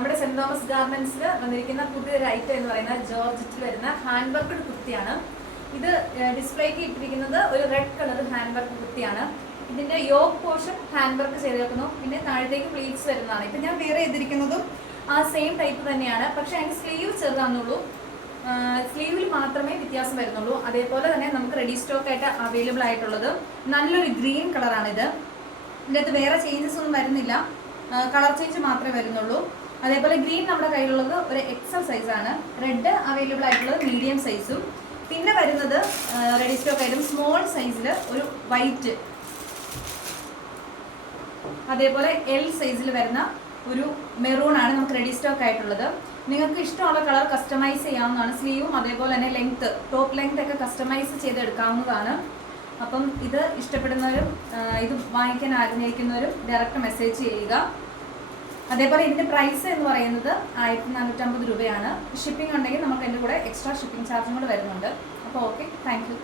നമ്മുടെ saint Thomas ഗാർമെന്റ്സിൽ വന്നിരിക്കുന്ന പുതിയൊരു ഐറ്റം എന്ന് പറയുന്നത് ജോർജറ്റിൽ വരുന്ന ഹാൻഡ് വർക്ക്ഡ് കുർത്തിയാണ്. ഇത് ഡിസ്പ്ലേക്ക് ഇട്ടിരിക്കുന്നത് ഒരു റെഡ് കളർ ഹാൻഡ് വർക്ക് കുർത്തിയാണ്. ഇതിന്റെ യോക്ക് പോർഷൻ ഹാൻഡ് വർക്ക് ചെയ്തേക്കുന്നു. പിന്നെ താഴത്തേക്ക് പ്ലീറ്റ്സ് വരുന്നതാണ്. ഇപ്പം ഞാൻ വേറെ ചെയ്തിരിക്കുന്നതും ആ സെയിം ടൈപ്പ് തന്നെയാണ്. പക്ഷെ അതിന് സ്ലീവ് ചെറുതാണെന്നുള്ളൂ. സ്ലീവിൽ മാത്രമേ വ്യത്യാസം വരുന്നുള്ളൂ. അതേപോലെ തന്നെ നമുക്ക് റെഡി സ്റ്റോക്ക് ആയിട്ട് അവൈലബിൾ ആയിട്ടുള്ളത് നല്ലൊരു ഗ്രീൻ കളറാണിത്. ഇതിൻ്റെ അകത്ത് വേറെ ചേഞ്ചസ് ഒന്നും വരുന്നില്ല, കളർ ചേഞ്ച് മാത്രമേ വരുന്നുള്ളൂ. അതേപോലെ ഗ്രീൻ നമ്മുടെ കയ്യിലുള്ളത് ഒരു എക്സൽ സൈസാണ്. റെഡ് അവൈലബിൾ ആയിട്ടുള്ളത് മീഡിയം സൈസും. പിന്നെ വരുന്നത് റെഡി സ്റ്റോക്ക് ആയിട്ടും സ്മോൾ സൈസിൽ ഒരു വൈറ്റ്, അതേപോലെ എൽ സൈസിൽ വരുന്ന ഒരു മെറൂൺ ആണ് നമുക്ക് റെഡി സ്റ്റോക്ക് ആയിട്ടുള്ളത്. നിങ്ങൾക്ക് ഇഷ്ടമുള്ള കളർ കസ്റ്റമൈസ് ചെയ്യാവുന്നതാണ്. സ്ലീവും അതേപോലെ തന്നെ ലെങ്ത്ത്, ടോപ്പ് ലെങ്ത് ഒക്കെ കസ്റ്റമൈസ് ചെയ്തെടുക്കാവുന്നതാണ്. അപ്പം ഇത് ഇഷ്ടപ്പെടുന്നവരും ഇത് വാങ്ങിക്കാൻ ആഗ്രഹിക്കുന്നവരും ഡയറക്റ്റ് മെസ്സേജ് ചെയ്യുക. അതേപോലെ ഇതിൻ്റെ പ്രൈസ് എന്ന് പറയുന്നത് 1450 രൂപയാണ്. ഷിപ്പിംഗ് ഉണ്ടെങ്കിൽ നമുക്ക് അതിൻ്റെ കൂടെ എക്സ്ട്രാ ഷിപ്പിംഗ് ചാർജും കൂടെ വരുന്നുണ്ട്. അപ്പോൾ ഓക്കെ, താങ്ക് യു.